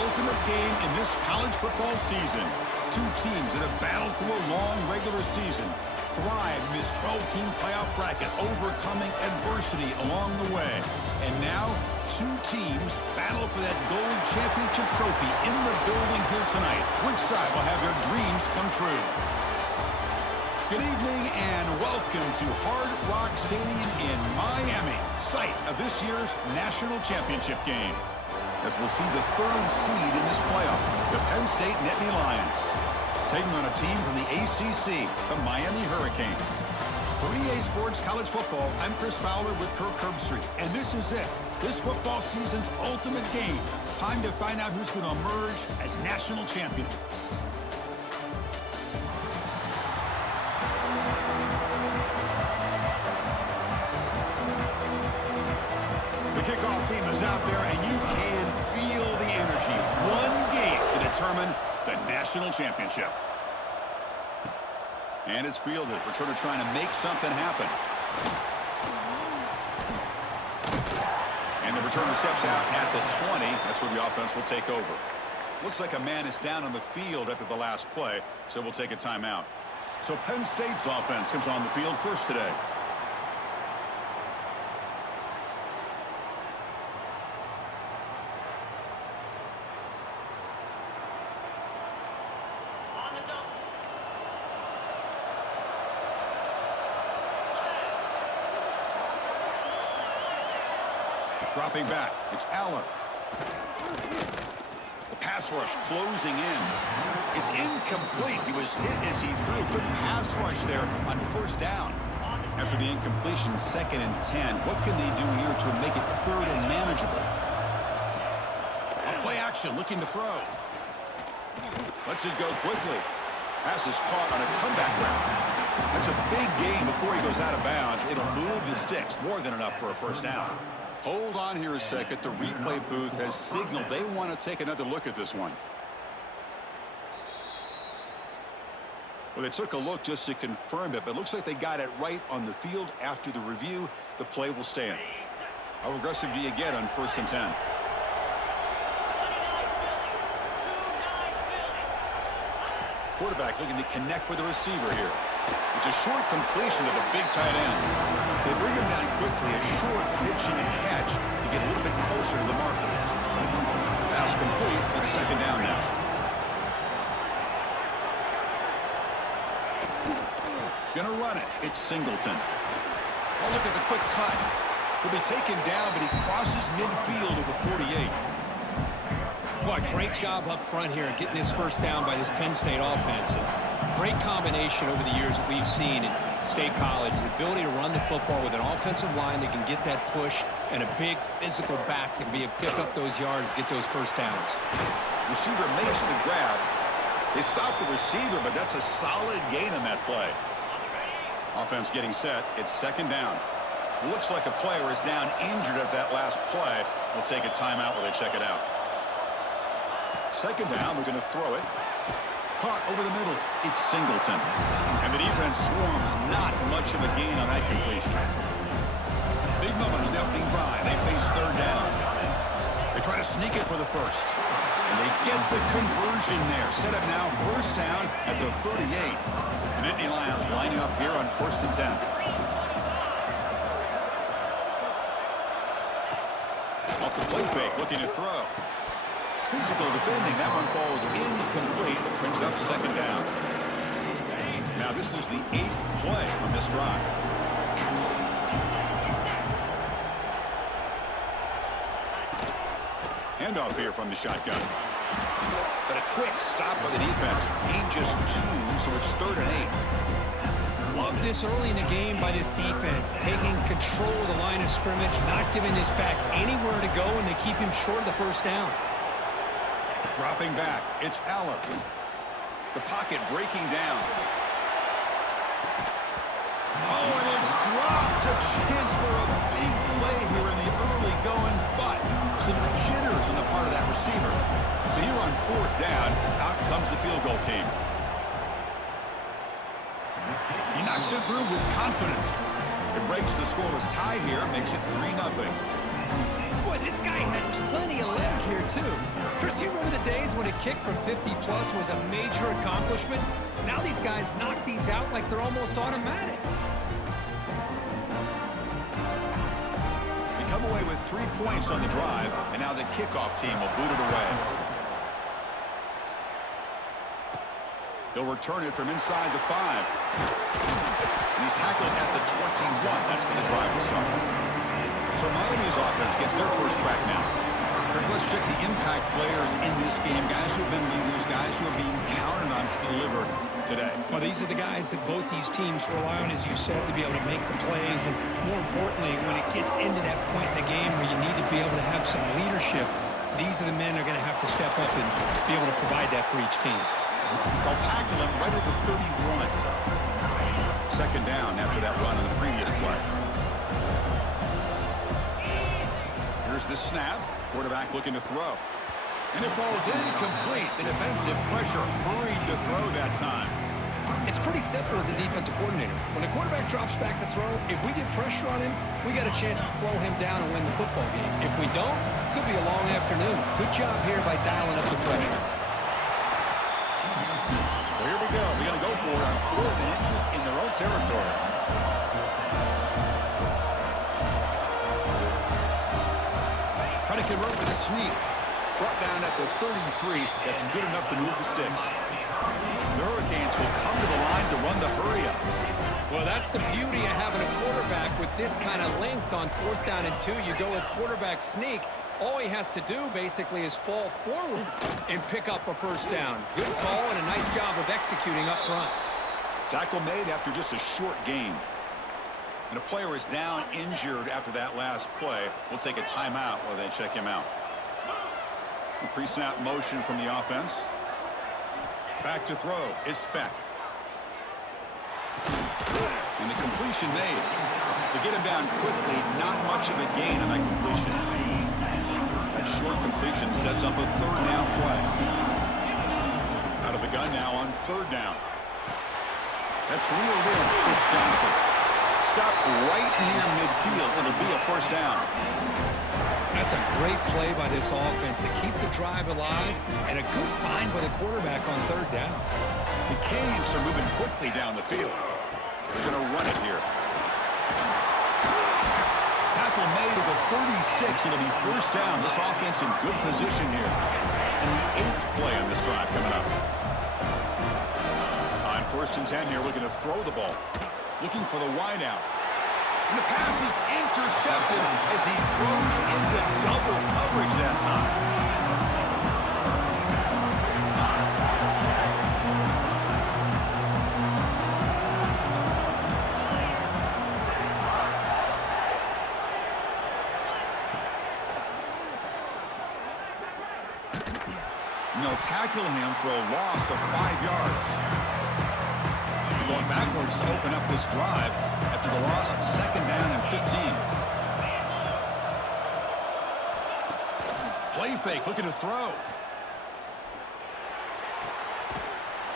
ultimate game in this college football season. Two teams that have battled through a long regular season, thrive in this 12-team playoff bracket, overcoming adversity along the way. And now, two teams battle for that gold championship trophy in the building here tonight. Which side will have their dreams come true? Good evening and welcome to Hard Rock Stadium in Miami, site of this year's national championship game. As we'll see the third seed in this playoff, the Penn State Nittany Lions, taking on a team from the ACC, the Miami Hurricanes. For EA Sports College Football, I'm Chris Fowler with Kirk Herbstreit, and this is it. This football season's ultimate game. Time to find out who's going to emerge as national champion. The kickoff team is out there, and you can feel the energy. One game to determine the national championship. And it's fielded. Returner trying to make something happen. And the returner steps out at the 20. That's where the offense will take over. Looks like a man is down on the field after the last play, so we'll take a timeout. So Penn State's offense comes on the field first today. Dropping back, it's Allen. The pass rush closing in. It's incomplete. He was hit as he threw. Good pass rush there on first down. After the incompletion, 2nd and 10. What can they do here to make it 3rd and manageable? A play action, looking to throw. Lets it go quickly. Pass is caught on a comeback route. That's a big gain before he goes out of bounds. It'll move the sticks, more than enough for a first down. Hold on here a second. The replay booth has signaled they want to take another look at this one. Well, they took a look just to confirm it, but it looks like they got it right on the field. After the review, the play will stand. How aggressive do you get on 1st and 10? Quarterback looking to connect with the receiver here. It's a short completion to the big tight end. They bring him down quickly, a short pitch and catch to get a little bit closer to the marker. Pass complete. It's 2nd down now. Gonna run it. It's Singleton. Oh, look at the quick cut. He'll be taken down, but he crosses midfield at the 48. Boy, great job up front here getting this first down by this Penn State offense. And great combination over the years that we've seen in State College. The ability to run the football with an offensive line that can get that push and a big physical back that can be able to pick up those yards, get those first downs. Receiver makes the grab. They stop the receiver, but that's a solid gain on that play. Offense getting set. It's 2nd down. Looks like a player is down injured at that last play. We'll take a timeout while they check it out. 2nd down, we're going to throw it. Caught over the middle. It's Singleton. And the defense swarms. Not much of a gain on that completion. Big moment on the opening drive. They face 3rd down. They try to sneak it for the first. And they get the conversion there. Set up now 1st down at the 38. The Nittany Lions lining up here on 1st and 10. Off the play fake, looking to throw. Physical defending. That one falls incomplete. Brings up 2nd down. Now this is the 8th play on this drive. Handoff here from the shotgun. But a quick stop by the defense. Gain just 2, so it's 3rd and 8. Love this early in the game by this defense, taking control of the line of scrimmage, not giving this back anywhere to go, and they keep him short of the first down. Dropping back, it's Allen. The pocket breaking down. Oh, and it's dropped. A chance for a big play here in the early going, but some jitters on the part of that receiver. So here on 4th down, out comes the field goal team. He knocks it through with confidence. It breaks the scoreless tie here, makes it 3-0. Boy, this guy had plenty of leg here, too. Chris, you remember the days when a kick from 50-plus was a major accomplishment? Now these guys knock these out like they're almost automatic. We come away with 3 points on the drive, and now the kickoff team will boot it away. He'll return it from inside the 5. And he's tackled at the 21. That's when the drive will start. So Miami's offense gets their first crack now. Let's check the impact players in this game. Guys who have been leaders, guys who are being counted on to deliver today. Well, these are the guys that both these teams rely on, as you said, to be able to make the plays. And more importantly, when it gets into that point in the game where you need to be able to have some leadership, these are the men that are going to have to step up and be able to provide that for each team. They'll tackle him right at the 31. Second down after that run on the previous play. Here's the snap. Quarterback looking to throw. And it falls incomplete. The defensive pressure hurried to throw that time. It's pretty simple as a defensive coordinator. When the quarterback drops back to throw, if we get pressure on him, we got a chance to slow him down and win the football game. If we don't, could be a long afternoon. Good job here by dialing up the pressure. So here we go. We're going to go for it on 4th and inches in their own territory. Predicate run with a sneak. Brought down at the 33. That's good enough to move the sticks. The Hurricanes will come to the line to run the hurry-up. Well, that's the beauty of having a quarterback with this kind of length on 4th down and 2. You go with quarterback sneak. All he has to do basically is fall forward and pick up a first down. Good call and a nice job of executing up front. Tackle made after just a short gain. And a player is down injured after that last play. We'll take a timeout while they check him out. Pre-snap motion from the offense. Back to throw. It's Beck. And the completion made. To get him down quickly, not much of a gain on that completion. That short completion sets up a 3rd down play. Out of the gun now on 3rd down. That's reeled in. It's Johnson. Stop right near midfield. It'll be a first down. That's a great play by this offense to keep the drive alive, and a good find by the quarterback on 3rd down. The Canes are moving quickly down the field. They're going to run it here. Tackle made at the 36. It'll be first down. This offense in good position here. And the 8th play on this drive coming up. On 1st and 10 here, looking to throw the ball. Looking for the wideout. And the pass is intercepted as he throws into double coverage that time. And they'll tackle him for a loss of 5 yards. Going backwards to open up this drive after the loss, 2nd down and 15. Play fake, looking to throw.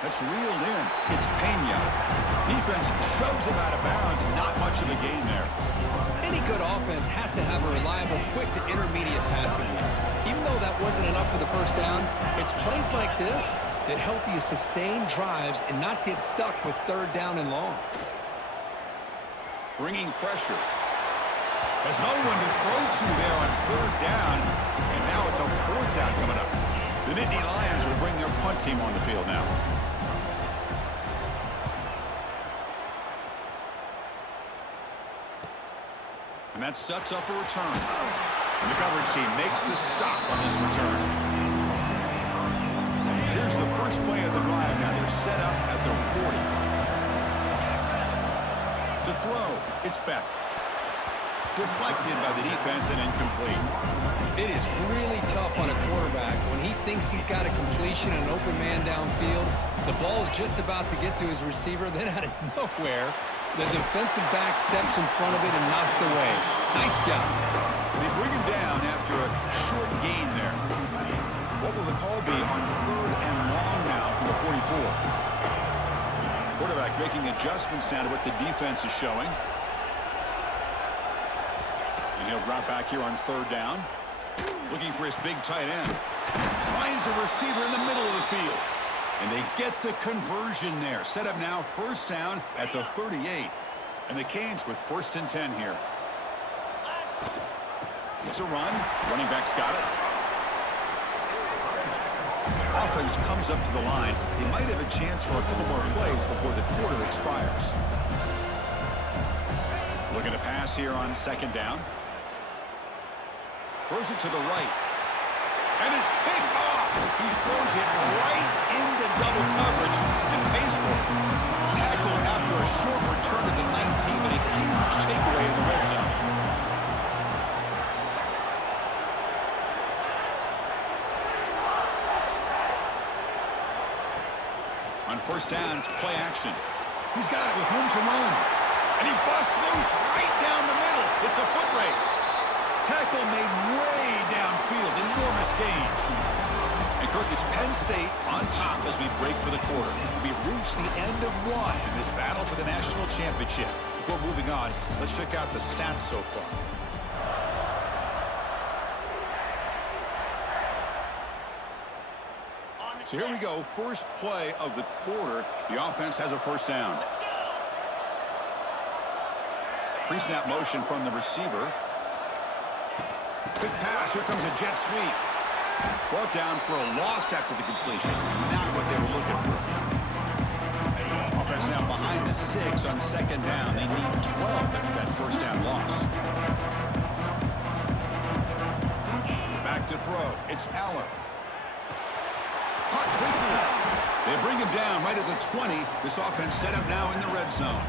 That's reeled in. It's Penn. Defense shoves him out of bounds. Not much of a gain there. Any good offense has to have a reliable, quick to intermediate passing game. Even though that wasn't enough for the first down, it's plays like this that help you sustain drives and not get stuck with 3rd down and long. Bringing pressure. There's no one to throw to there on 3rd down, and now it's a 4th down coming up. The Nittany Lions will bring their punt team on the field now. And that sets up a return. And the coverage team makes the stop on this return. Here's the first play of the drive. Now they're set up at their 40. To throw, it's Beck. Deflected by the defense and incomplete. It is really tough on a quarterback when he thinks he's got a completion and an open man downfield. The ball's just about to get to his receiver. Then out of nowhere, the defensive back steps in front of it and knocks away. Nice job. They bring him down after a short gain there. What will the call be on 3rd and long now from the 44? Quarterback making adjustments now to what the defense is showing. And he'll drop back here on 3rd down. Looking for his big tight end. Finds a receiver in the middle of the field. And they get the conversion there. Set up now, first down at the 38. And the Canes with 1st and 10 here. It's a run. Running back's got it. Offense comes up to the line. They might have a chance for a couple more plays before the quarter expires. Looking to pass here on 2nd down. Throws it to the right. And it's picked off. He throws it right into double coverage and pays for it. Tackled after a short return to the 19, but a huge takeaway in the red zone. On 1st down, it's play action. He's got it with room to run. And he busts loose right down the middle. It's a foot race. Tackle made way downfield. Enormous gain. And Kirk, it's Penn State on top as we break for the quarter. We've reached the end of one in this battle for the national championship. Before moving on, let's check out the stats so far. So here we go. First play of the quarter. The offense has a 1st down. Pre-snap motion from the receiver. Quick pass. Here comes a jet sweep. Brought down for a loss after the completion. Not what they were looking for. Offense now behind the 6 on 2nd down. They need 12 after that 1st down loss. Back to throw. It's Aller. Caught quickly. They bring him down right at the 20. This offense set up now in the red zone.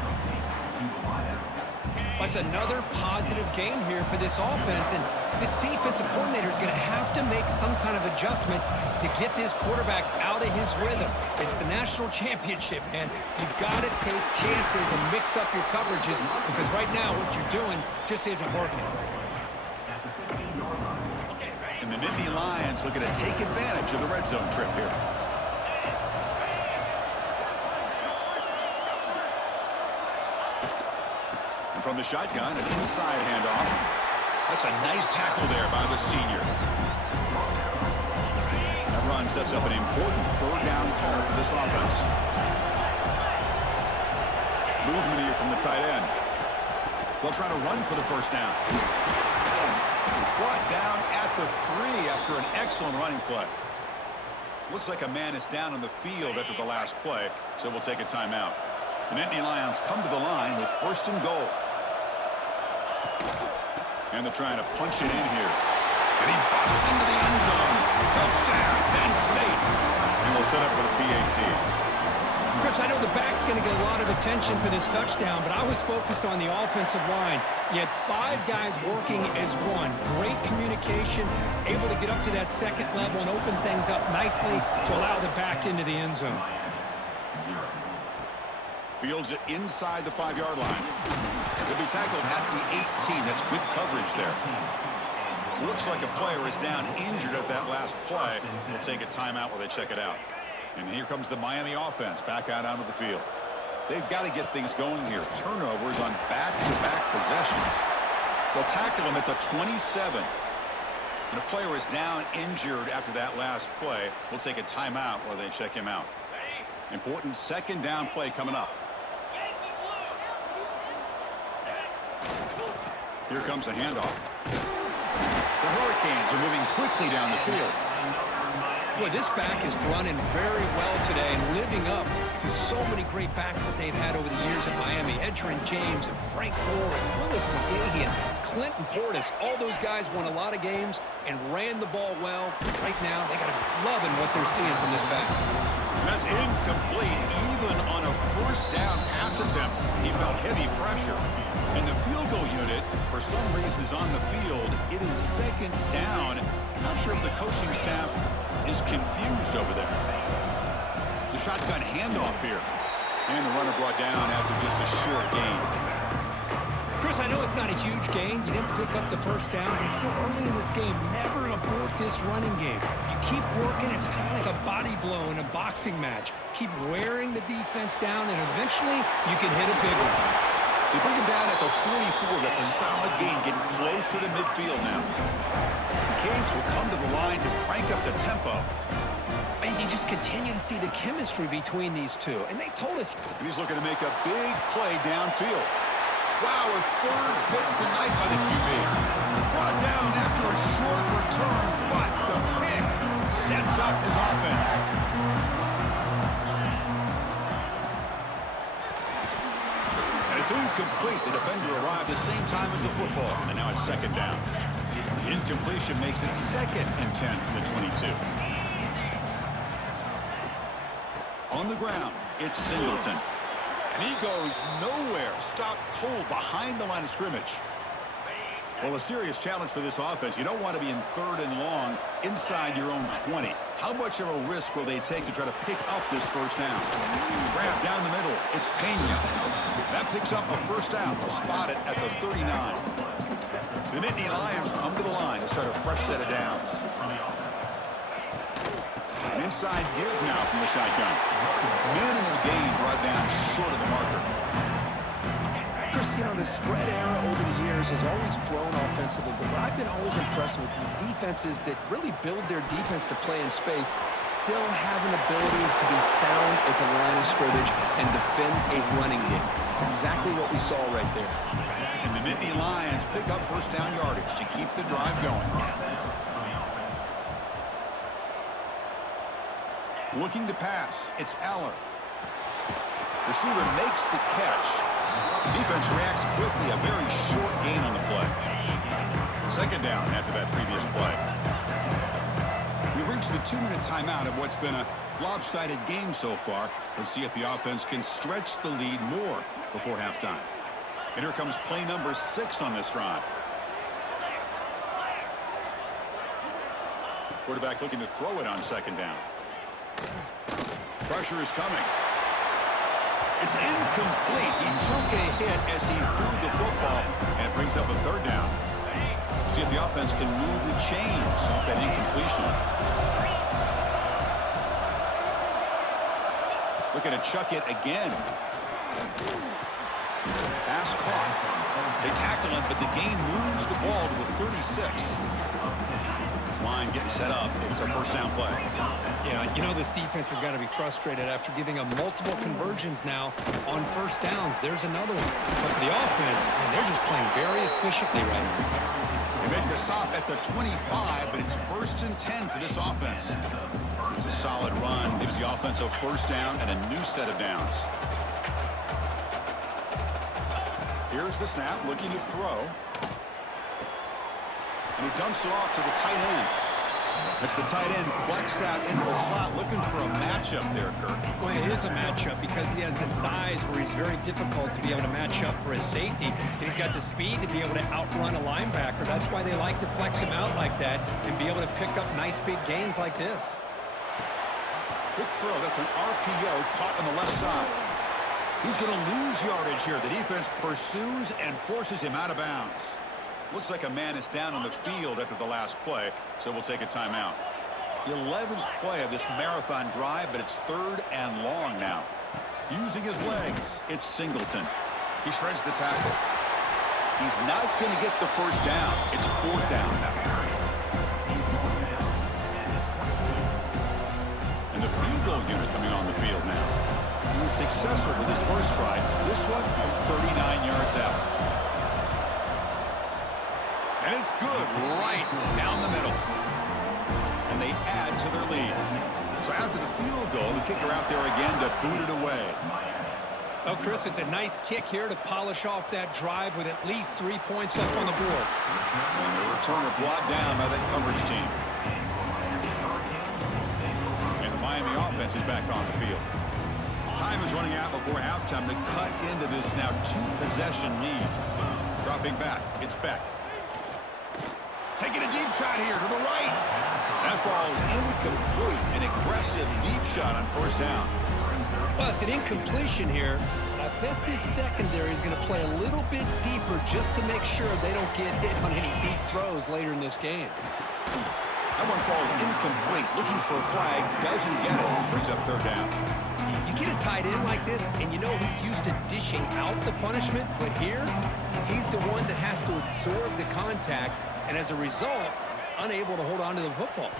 That's another positive game here for this offense, and this defensive coordinator is going to have to make some kind of adjustments to get this quarterback out of his rhythm. It's the national championship, man. You've got to take chances and mix up your coverages, because right now what you're doing just isn't working. And the Nittany Lions looking to take advantage of the red zone trip here. And from the shotgun, an inside handoff. That's a nice tackle there by the senior. That run sets up an important 3rd down call for this offense. Movement here from the tight end. They'll try to run for the 1st down. Brought down at the 3 after an excellent running play. Looks like a man is down on the field after the last play, so we'll take a timeout. The Nittany Lions come to the line with 1st and goal. And they're trying to punch it in here. And he busts into the end zone. Touchdown, Penn State. And we'll set up for the PAT. Chris, I know the back's going to get a lot of attention for this touchdown, but I was focused on the offensive line. You had 5 guys working as one. Great communication, able to get up to that 2nd level and open things up nicely to allow the back into the end zone. Fields it inside the 5-yard line. He'll be tackled at the 18. That's good coverage there. Looks like a player is down injured at that last play. We'll take a timeout while they check it out. And here comes the Miami offense back out onto the field. They've got to get things going here. Turnovers on back-to-back possessions. They'll tackle him at the 27. And a player is down injured after that last play. We'll take a timeout while they check him out. Important 2nd down play coming up. Here comes a handoff. The Hurricanes are moving quickly down the field. Boy, this back is running very well today and living up to so many great backs that they've had over the years at Miami. Edgerrin James and Frank Gore and Willis McGahee and Clinton Portis. All those guys won a lot of games and ran the ball well. Right now, they got to be loving what they're seeing from this back. That's incomplete. Even on a 1st down pass attempt, he felt heavy pressure. And the field goal unit, for some reason, is on the field. It is 2nd down. Not sure if the coaching staff is confused over there. The shotgun handoff here. And the runner brought down after just a short gain. Chris, I know it's not a huge gain. You didn't pick up the 1st down. It's still early in this game. Never abort this running game. You keep working. It's kind of like a body blow in a boxing match. Keep wearing the defense down, and eventually you can hit a big one. They bring him down at the 44. That's a solid gain, getting closer to midfield now. Kincaid's will come to the line to crank up the tempo. And you just continue to see the chemistry between these two. And they told us. He's looking to make a big play downfield. Wow, a third pick tonight by the QB. Brought down after a short return, but the pick sets up his offense. And it's incomplete. The defender arrived the same time as the football, and now it's second down. The incompletion makes it 2nd and 10 from the 22. On the ground, it's Singleton. And he goes nowhere. Stopped cold behind the line of scrimmage. Well, a serious challenge for this offense. You don't want to be in 3rd and long inside your own 20. How much of a risk will they take to try to pick up this first down? Grab down the middle. It's Penn. That picks up a first down. Spotted at the 39. The Nittany Lions come to the line to start a fresh set of downs. An inside give now from the shotgun. Minimal gain brought down short of the marker. Chris, you know, the spread era over the years has always grown offensively, but what I've been always impressed with defenses that really build their defense to play in space still have an ability to be sound at the line of scrimmage and defend a running game. It's exactly what we saw right there. And the Nittany Lions pick up first down yardage to keep the drive going. Looking to pass, it's Aller. Receiver makes the catch. Defense reacts quickly, a very short gain on the play. Second down after that previous play. We've reached the 2-minute timeout of what's been a lopsided game so far. Let's see if the offense can stretch the lead more before halftime. And here comes play number 6 on this drive. Quarterback looking to throw it on second down. Pressure is coming. It's incomplete. He took a hit as he threw the football, and it brings up a third down. See if the offense can move the chains off that incompletion. Looking to chuck it again. Pass caught. They tackle him, but the gain moves the ball to the 36. This line getting set up. It's a first down play. Yeah, you know this defense has got to be frustrated after giving them multiple conversions now on first downs. There's another one. But for the offense, man, they're just playing very efficiently right now. They make the stop at the 25, but it's 1st and 10 for this offense. It's a solid run. Gives the offense a first down and a new set of downs. Here's the snap, looking to throw. And he dumps it off to the tight end. That's the tight end flexed out into the slot, looking for a matchup there, Kirk. Well, it is a matchup because he has the size where he's very difficult to be able to match up for his safety. And he's got the speed to be able to outrun a linebacker. That's why they like to flex him out like that and be able to pick up nice big gains like this. Quick throw. That's an RPO caught on the left side. He's going to lose yardage here. The defense pursues and forces him out of bounds. Looks like a man is down on the field after the last play, so we'll take a timeout. The 11th play of this marathon drive, but it's 3rd and long now. Using his legs, it's Singleton. He shreds the tackle. He's not going to get the first down. It's 4th down now. And the field goal unit coming on the field now. He was successful with his first try. This one, 39 yards out. And it's good right down the middle. And they add to their lead. So after the field goal, the kicker out there again to boot it away. Oh, Chris, it's a nice kick here to polish off that drive with at least 3 points up on the board. And the returner brought down by that coverage team. And the Miami offense is back on the field. Time is running out before halftime to cut into this now 2-possession lead. Dropping back, it's Beck. Taking a deep shot here to the right. That ball is incomplete. An aggressive deep shot on first down. Well, it's an incompletion here, but I bet this secondary is going to play a little bit deeper just to make sure they don't get hit on any deep throws later in this game. That one falls incomplete. Looking for a flag, doesn't get it. Brings up 3rd down. You get a tight end like this, and you know he's used to dishing out the punishment, but here, he's the one that has to absorb the contact. And as a result, He's unable to hold on to the football.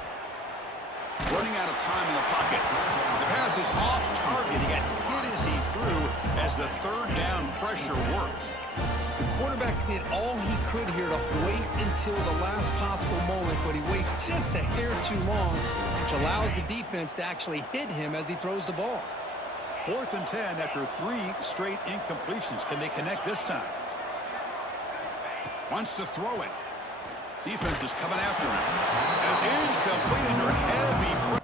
Running out of time in the pocket. The pass is off target. He got hit as he threw as the third down pressure worked. The quarterback did all he could here to wait until the last possible moment, but he waits just a hair too long, which allows the defense to actually hit him as he throws the ball. 4th and 10 after 3 straight incompletions. Can they connect this time? Wants to throw it. Defense is coming after him. And it's incomplete under heavy.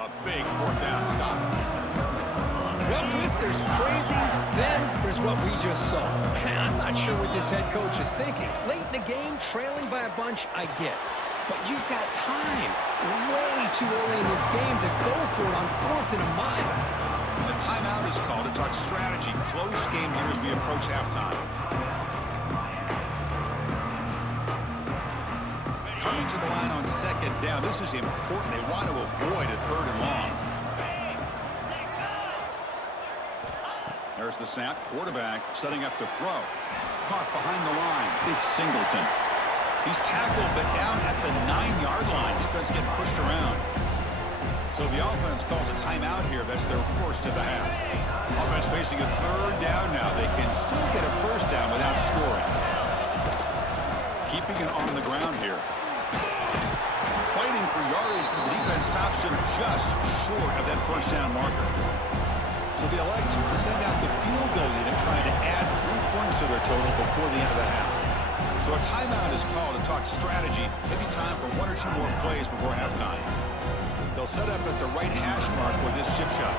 A big 4th down stop. Well, Chris, there's crazy, then there's what we just saw. I'm not sure what this head coach is thinking. Late in the game, trailing by a bunch, I get. But you've got time. Way too early in this game to go for it on 4th and a mile. The timeout is called to talk strategy. Close game here as we approach halftime. Coming to the line on 2nd down. This is important. They want to avoid a 3rd and long. There's the snap. Quarterback setting up to throw. Caught behind the line. It's Singleton. He's tackled, but down at the 9-yard line. Defense getting pushed around. So the offense calls a timeout here. That's their first of the half. Offense facing a 3rd down now. They can still get a 1st down without scoring. Keeping it on the ground here. Fighting for yardage, but the defense stops him just short of that 1st down marker. So they elect to send out the field goal unit, trying to add 3 points to their total before the end of the half. So a timeout is called to talk strategy. Maybe time for 1 or 2 more plays before halftime. They'll set up at the right hash mark for this chip shot.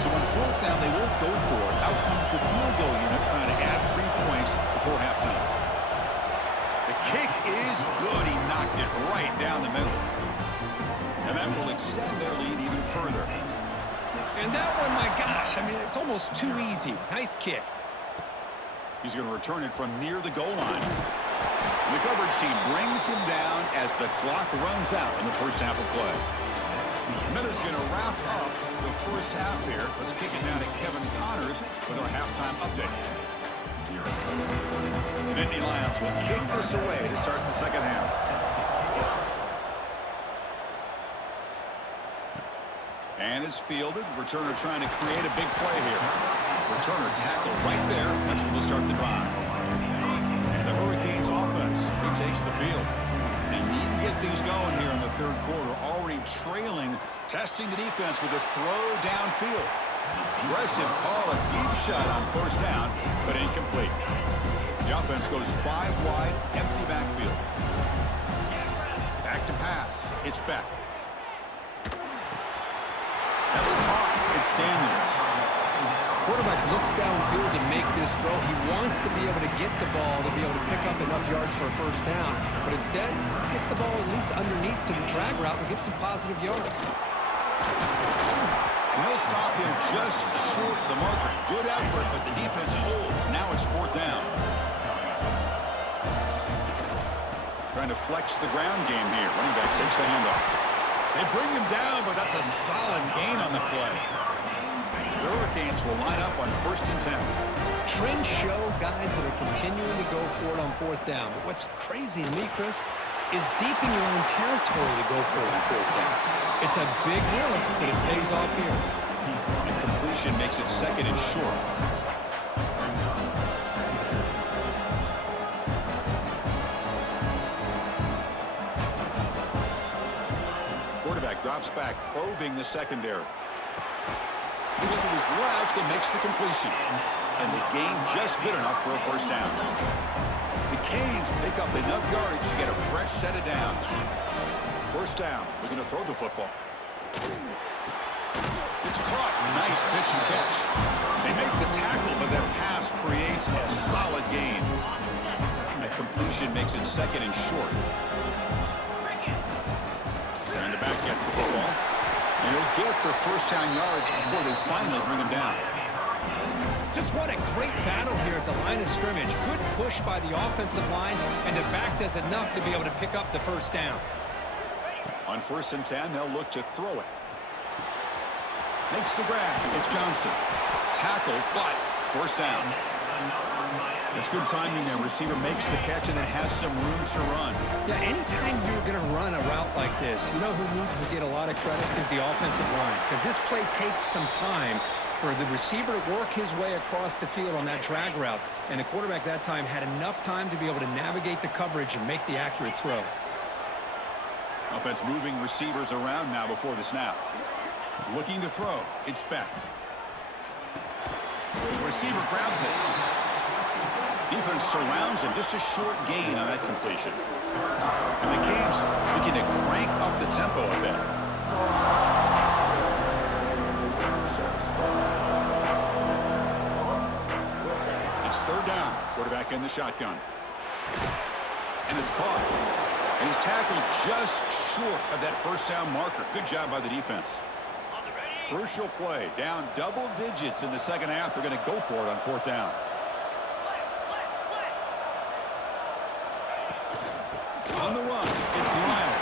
So on 4th down, they won't go for it. Out comes the field goal unit trying to add 3 points before halftime. The kick is good. He knocked it right down the middle. And that will extend their lead even further. And that one, my gosh, I mean, it's almost too easy. Nice kick. He's going to return it from near the goal line. The coverage team brings him down as the clock runs out in the first half of play. Miller's going to wrap up the first half here. Let's kick it down to Kevin Connors with our halftime update. The Nittany Lions will kick this away to start the second half. And it's fielded. Returner trying to create a big play here. Returner tackled right there. That's when they'll start the drive. And the Hurricanes offense retakes the field. They need to get things going here in the 3rd quarter. Already trailing, testing the defense with a throw downfield. Aggressive call, a deep shot on 1st down, but incomplete. The offense goes 5 wide, empty backfield. Back to pass. It's Beck. That's caught. It's Daniels. Quarterback looks downfield to make this throw. He wants to be able to get the ball to be able to pick up enough yards for a 1st down. But instead, he gets the ball at least underneath to the drag route and gets some positive yards. And they'll stop him just short of the marker. Good effort, but the defense holds. Now it's 4th down. Trying to flex the ground game here. Running back takes the handoff. They bring him down, but that's a solid gain on the play. The Hurricanes will line up on 1st and 10. Trends show guys that are continuing to go for it on 4th down. But what's crazy to me, Chris, is deep in your own territory to go for it on 4th down. It's a big risk, but it pays off here. And completion makes it 2nd and short. Quarterback drops back, probing the secondary. Looks to his left and makes the completion. And the gain just good enough for a 1st down. The Canes pick up enough yardage to get a fresh set of downs. 1st down. We're going to throw the football. It's caught. Nice pitch and catch. They make the tackle, but that pass creates a solid gain. That completion makes it 2nd and short. And the back gets the football. And he'll get their 1st down yards before they finally bring him down. Just what a great battle here at the line of scrimmage. Good push by the offensive line, and the back does enough to be able to pick up the first down. On 1st and 10, they'll look to throw it. Makes the grab. It's Johnson. Tackle, but first down. It's good timing there. Receiver makes the catch and then has some room to run. Yeah, anytime you're going to run a route like this, you know who needs to get a lot of credit is the offensive line, because this play takes some time for the receiver to work his way across the field on that drag route, and the quarterback that time had enough time to be able to navigate the coverage and make the accurate throw. Offense moving receivers around now before the snap. Looking to throw. It's Beck. The receiver grabs it. Defense surrounds him. Just a short gain on that completion. And the Canes looking to crank up the tempo a bit. It's 3rd down. Quarterback in the shotgun. And it's caught. And he's tackled just short of that first down marker. Good job by the defense. Crucial play. Down double digits in the second half. They're going to go for it on 4th down. On the run, it's Lyle.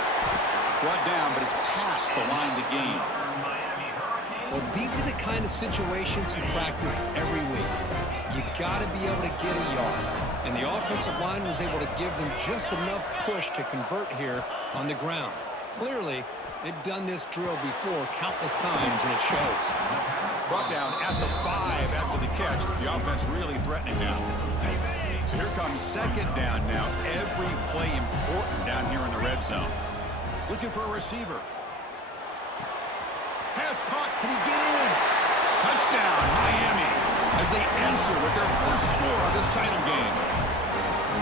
Brought down, but it's past the line to gain. Well, these are the kind of situations you practice every week. You got to be able to get a yard. And the offensive line was able to give them just enough push to convert here on the ground. Clearly, they've done this drill before countless times, and it shows. Brought down at the 5 after the catch. The offense really threatening now. So here comes 2nd down now. Every play important down here in the red zone. Looking for a receiver. Pass caught. Can he get in? Touchdown, Miami, as they answer with their first score of this title game.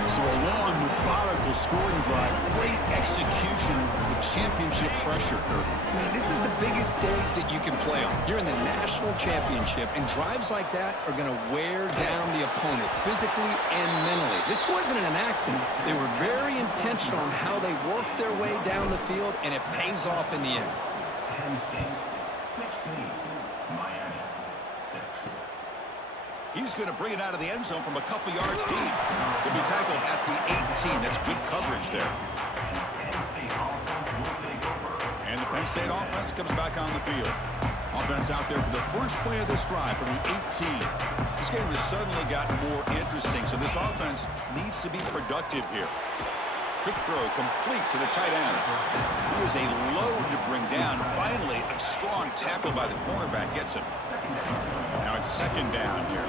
So a long, methodical scoring drive. Great execution with championship pressure, Kirk. Man, this is the biggest stage that you can play on. You're in the national championship, and drives like that are going to wear down the opponent physically and mentally. This wasn't an accident. They were very intentional on how they worked their way down the field, and it pays off in the end. He's going to bring it out of the end zone from a couple yards deep. He'll be tackled at the 18. That's good coverage there. And the Penn State offense comes back on the field. Offense out there for the first play of this drive from the 18. This game has suddenly gotten more interesting, so this offense needs to be productive here. Quick throw complete to the tight end. He is a load to bring down. Finally, a strong tackle by the cornerback gets him. Now it's 2nd down here.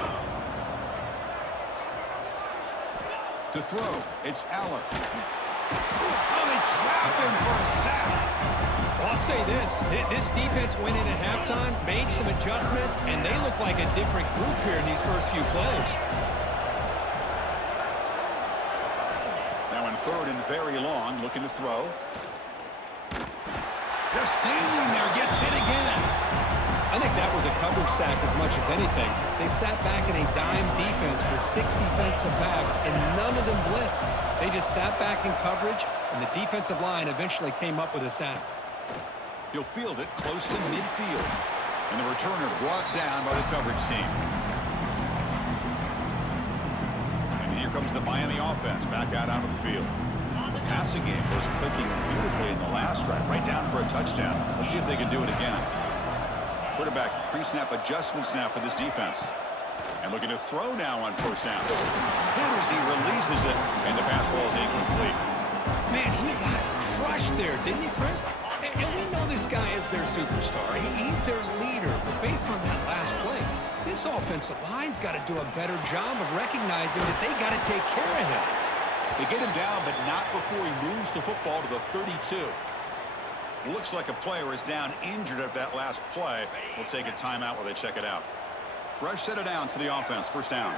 To throw, it's Allen. Oh, they trap him for a sack. Well, I'll say this defense went in at halftime, made some adjustments, and they look like a different group here in these first few plays. Now in 3rd and very long, looking to throw. Just standing there, gets hit again. I think that was a coverage sack as much as anything. They sat back in a dime defense with 6 defensive backs, and none of them blitzed. They just sat back in coverage, and the defensive line eventually came up with a sack. He'll field it close to midfield. And the returner brought down by the coverage team. And here comes the Miami offense back out onto the field. The passing game was clicking beautifully in the last drive, right down for a touchdown. Let's see if they can do it again. Quarterback pre-snap adjustment snap for this defense. And looking to throw now on 1st down. Hit as he releases it, and the pass ball is incomplete. Man, he got crushed there, didn't he, Chris? And we know this guy is their superstar. He's their leader. But based on that last play, this offensive line's got to do a better job of recognizing that they got to take care of him. They get him down, but not before he moves the football to the 32. Looks like a player is down injured at that last play. We'll take a timeout while they check it out. Fresh set of downs for the offense. 1st down.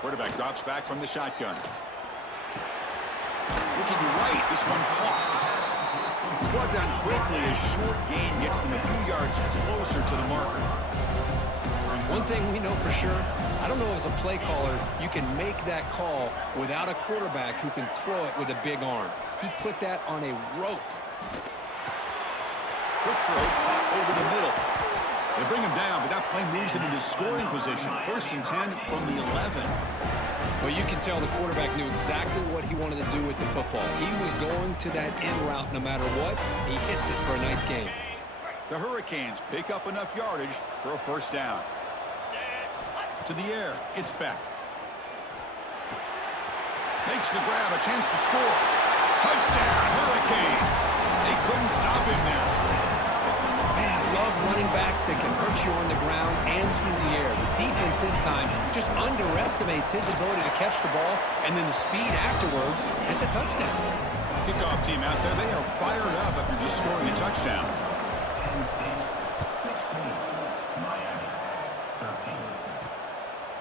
Quarterback drops back from the shotgun. Looking right. This one caught. It's brought down quickly as short gain gets them a few yards closer to the marker. One thing we know for sure, I don't know as a play caller, you can make that call without a quarterback who can throw it with a big arm. He put that on a rope. Quick throw caught over the middle. They bring him down, but that play moves him into scoring position. 1st and 10 from the 11. Well, you can tell the quarterback knew exactly what he wanted to do with the football. He was going to that in route no matter what. He hits it for a nice game. The Hurricanes pick up enough yardage for a 1st down. To the air, it's Beck. Makes the grab, a chance to score. Touchdown, Hurricanes. They couldn't stop him there. Man, I love running backs that can hurt you on the ground and through the air. The defense this time just underestimates his ability to catch the ball, and then the speed afterwards, it's a touchdown. Kickoff team out there, they are fired up after just scoring a touchdown.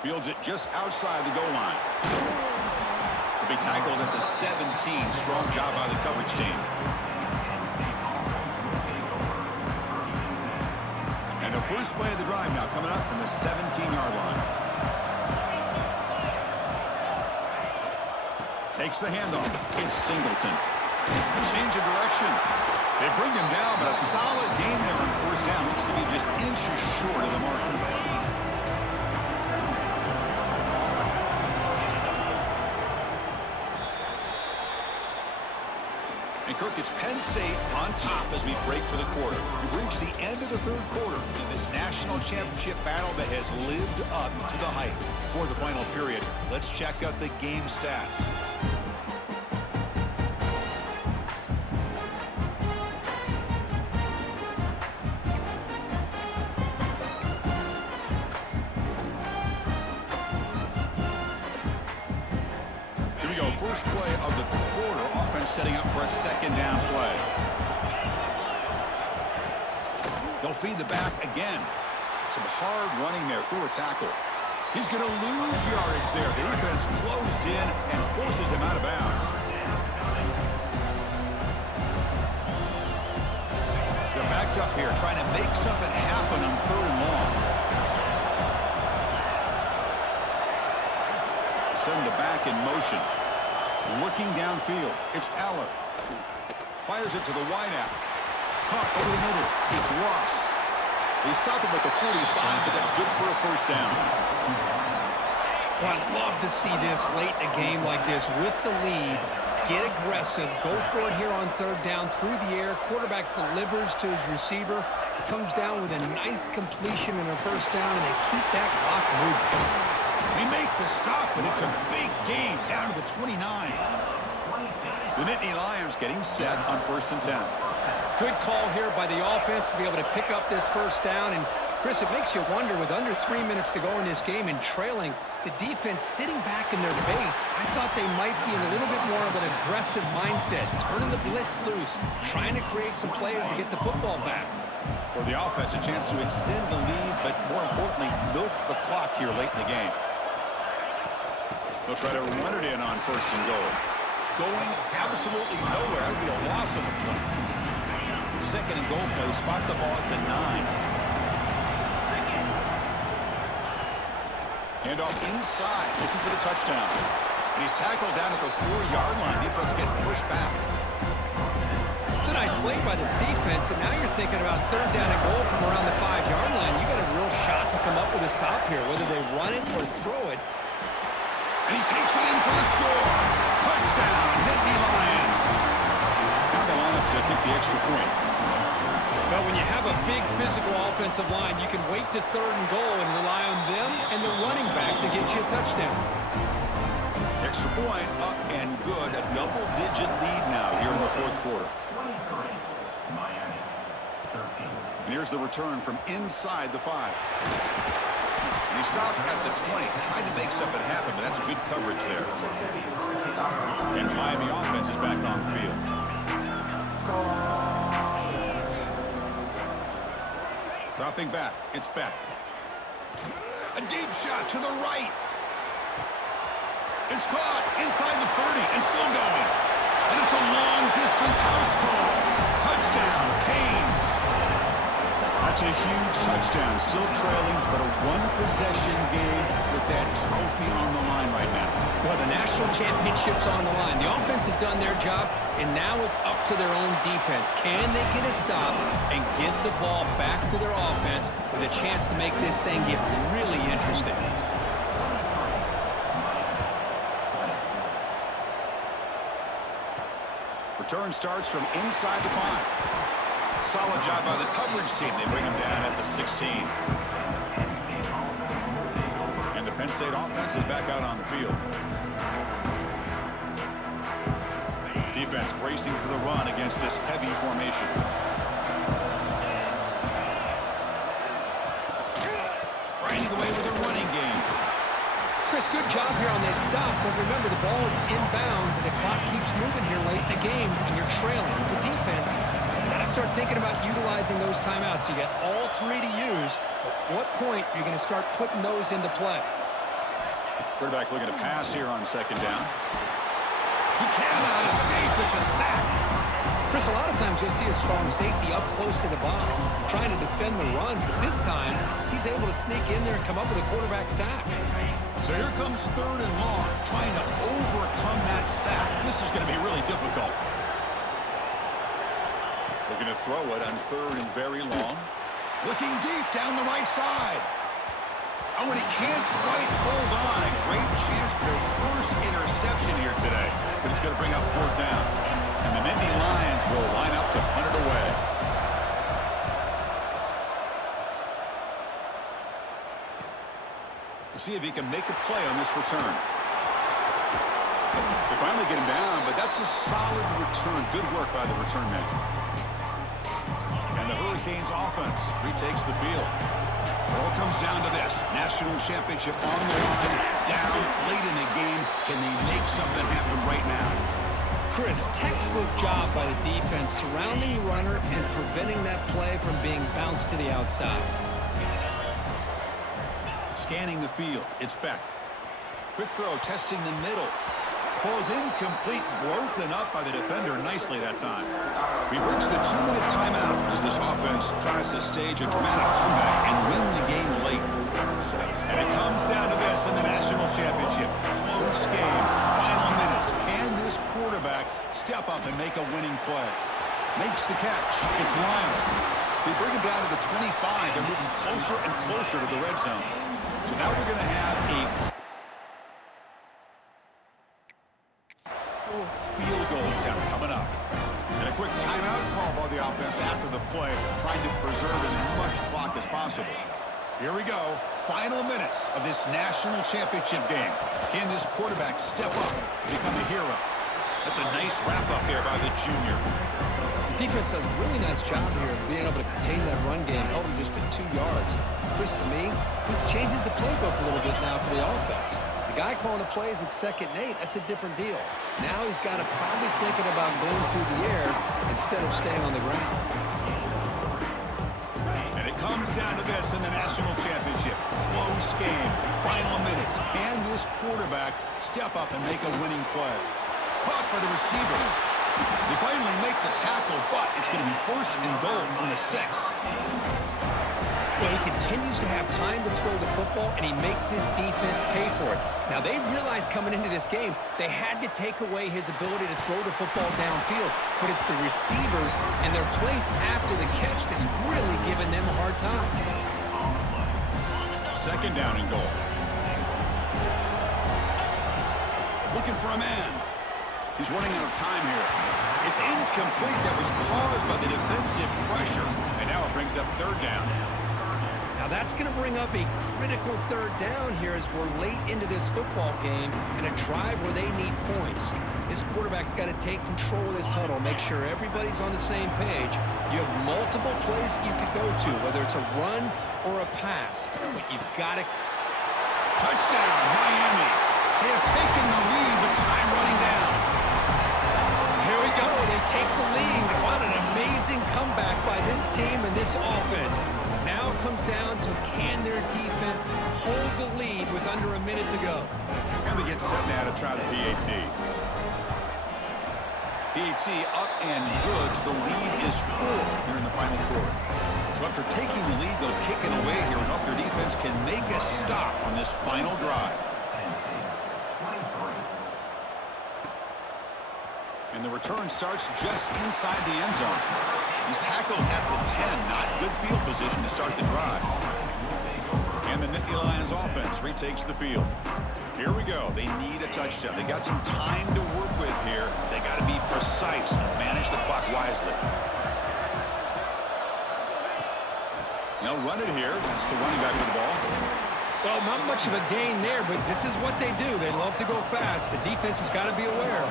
Fields it just outside the goal line. He'll be tackled at the 17. Strong job by the coverage team. And the first play of the drive now coming up from the 17-yard line. Takes the handoff. It's Singleton. Change of direction. They bring him down, but a solid gain there on 1st down. Looks to be just inches short of the mark. Kirk, it's Penn State on top as we break for the quarter. We've reached the end of the 3rd quarter in this national championship battle that has lived up to the hype. For the final period, let's check out the game stats. Here we go, first play of the quarter. Offense setting up for a 2nd down play. They'll feed the back again. Some hard running there through a tackle. He's going to lose yardage there. The defense closed in and forces him out of bounds. They're backed up here trying to make something happen on 3rd and long. Send the back in motion. Looking downfield, it's Aller. Fires it to the wideout. Caught over the middle, it's Ross. They stop him at the 45, but that's good for a 1st down. Well, I'd love to see this late in a game like this with the lead. Get aggressive, go for it here on 3rd down through the air. Quarterback delivers to his receiver, comes down with a nice completion and a 1st down, and they keep that clock moving. They make the stop, but it's a big gain down to the 29. The Nittany Lions getting set on 1st and 10. Good call here by the offense to be able to pick up this 1st down. And, Chris, it makes you wonder, with under 3 minutes to go in this game and trailing, the defense sitting back in their base, I thought they might be in a little bit more of an aggressive mindset, turning the blitz loose, trying to create some plays to get the football back. For the offense, a chance to extend the lead, but more importantly, milk the clock here late in the game. They'll try to run it in on 1st and goal. Going absolutely nowhere. That would be a loss of the play. 2nd and goal play. Spot the ball at the 9. Hand off inside. Looking for the touchdown. And he's tackled down at the 4-yard line. Defense getting pushed back. It's a nice play by this defense. And now you're thinking about 3rd down and goal from around the 5-yard line. You got a real shot to come up with a stop here, whether they run it or throw it. And he takes it in for the score. Touchdown, Nittany Lions. Now the lineup to kick the extra point. But when you have a big physical offensive line, you can wait to 3rd and goal and rely on them and the running back to get you a touchdown. Extra point up and good. A double-digit lead now here in the 4th quarter. And here's the return from inside the 5. And he stopped at the 20, trying to make something happen, but that's good coverage there. And the Miami offense is back on the field. Dropping back, it's Beck. A deep shot to the right. It's caught inside the 30 and still going. And it's a long-distance house call. Touchdown, Canes. A That's a huge touchdown. Still trailing, but a one-possession game with that trophy on the line right now. Well, the national championship's on the line. The offense has done their job, and now it's up to their own defense. Can they get a stop and get the ball back to their offense with a chance to make this thing get really interesting? Return starts from inside the 5. Solid job by the coverage team. They bring him down at the 16. And the Penn State offense is back out on the field. Defense bracing for the run against this heavy formation. Riding away with a running game. Chris, good job here on this stop, but remember, the ball is inbounds, and the clock keeps moving here late in the game, and you're trailing. As a defense, you got to start thinking about utilizing those timeouts. You got all 3 to use. At what point are you going to start putting those into play? Quarterback looking to pass here on second down. He cannot escape. It's a sack. Chris, a lot of times you'll see a strong safety up close to the box trying to defend the run, but this time he's able to sneak in there and come up with a quarterback sack. So here comes 3rd and long, trying to overcome that sack. This is going to be really difficult. Looking to throw it on 3rd and very long. Looking deep down the right side. Oh, and he can't quite hold on. A great chance for their first interception here today. But it's going to bring up 4th down. And the Nittany Lions will line up to punt it away. We'll see if he can make a play on this return. They finally get him down, but that's a solid return. Good work by the return man. And the Hurricanes offense retakes the field. It all comes down to this. National championship on the line, down late in the game. Can they make something happen right now? Chris, textbook job by the defense surrounding the runner and preventing that play from being bounced to the outside. Scanning the field. It's Beck. Quick throw, testing the middle. Falls incomplete, broken up by the defender nicely that time. We've reached the 2-minute timeout as this offense tries to stage a dramatic comeback and win the game late. And it comes down to this in the national championship. Close game, final minutes. Can this quarterback step up and make a winning play? Makes the catch. It's Lyle. They bring him down to the 25. They're moving closer and closer to the red zone. So now we're going to have a field goal attempt coming up. And a quick timeout call by the offense after the play, trying to preserve as much clock as possible. Here we go. Final minutes of this national championship game. Can this quarterback step up and become a hero? That's a nice wrap-up there by the junior. Defense does a really nice job here of being able to contain that run game, held him just at 2 yards. Chris, to me, this changes the playbook a little bit now for the offense. The guy calling the plays at 2nd and 8, that's a different deal. Now he's got to probably thinking about going through the air instead of staying on the ground. And it comes down to this in the national championship. Close game, final minutes. Can this quarterback step up and make a winning play? Caught by the receiver. They finally make the tackle, but it's going to be 1st and goal from the 6. Well, he continues to have time to throw the football, and he makes his defense pay for it. Now, they realized coming into this game, they had to take away his ability to throw the football downfield, but it's the receivers and their plays after the catch that's really giving them a hard time. 2nd down and goal. Looking for a man. He's running out of time here. It's incomplete. That was caused by the defensive pressure. And now it brings up 3rd down. Now that's going to bring up a critical 3rd down here as we're late into this football game and a drive where they need points. This quarterback's got to take control of this huddle, make sure everybody's on the same page. You have multiple plays that you could go to, whether it's a run or a pass. But you've got to... Touchdown, Miami. They have taken the lead, but time running down. Here we go. They take the lead. What an amazing comeback by this team and this offense. Now it comes down to can their defense hold the lead with under a minute to go. And they get set now to try the PAT. PAT up and good. The lead is 4 here in the final quarter. So after taking the lead, they'll kick it away here and hope their defense can make a stop on this final drive. And the return starts just inside the end zone. He's tackled at the 10. Not good field position to start the drive. And the Nittany Lions offense retakes the field. Here we go. They need a touchdown. They got some time to work with here. They got to be precise and manage the clock wisely. They'll run it here. That's the running back with the ball. Well, not much of a gain there, but this is what they do. They love to go fast. The defense has got to be aware.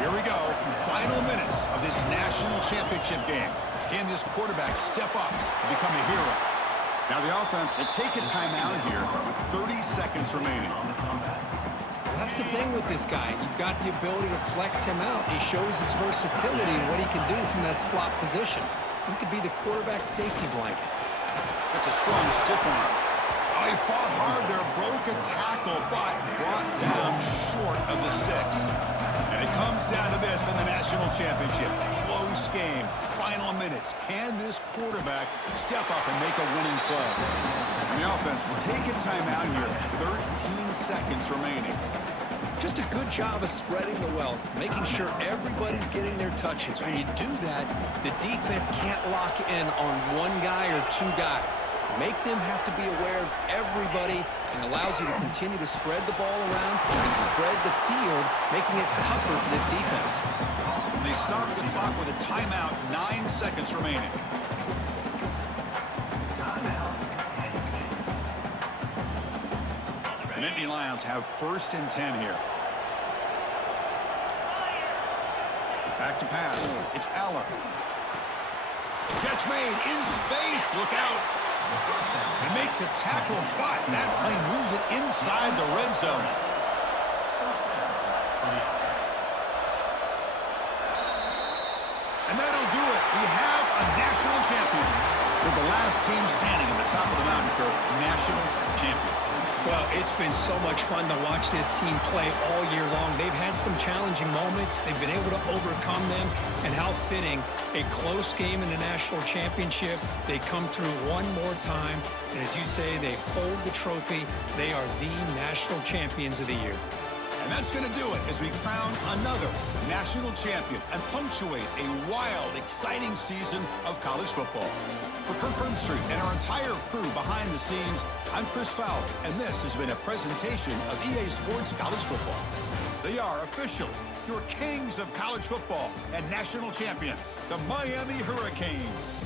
Here we go. Final minutes of this national championship game. Can this quarterback step up and become a hero? Now the offense will take a timeout here with 30 seconds remaining. That's the thing with this guy. You've got the ability to flex him out. He shows his versatility and what he can do from that slot position. He could be the quarterback safety blanket. That's a strong stiff arm. Oh, he fought hard there, broke a tackle, but brought down short of the sticks. And it comes down to this in the national championship. Close game, final minutes. Can this quarterback step up and make a winning play? And the offense will take a timeout here. 13 seconds remaining. Just a good job of spreading the wealth, making sure everybody's getting their touches. When you do that, the defense can't lock in on one guy or two guys. Make them have to be aware of everybody, and allows you to continue to spread the ball around and spread the field, making it tougher for this defense. And they start the clock with a timeout, 9 seconds remaining. The Nittany Lions have 1st and 10 here. Back to pass. It's Aller. Catch made in space. Look out. And make the tackle, but that play moves it inside the red zone. And that'll do it. We have a national champion. With the last team standing at the top of the mountain curve, national champions. Well, it's been so much fun to watch this team play all year long. They've had some challenging moments. They've been able to overcome them. And how fitting, a close game in the national championship. They come through one more time. And as you say, they hold the trophy. They are the national champions of the year. And that's going to do it as we crown another national champion and punctuate a wild, exciting season of college football. For Kirk Herbstreit and our entire crew behind the scenes, I'm Chris Fowler, and this has been a presentation of EA Sports College Football. They are official, your kings of college football and national champions, the Miami Hurricanes.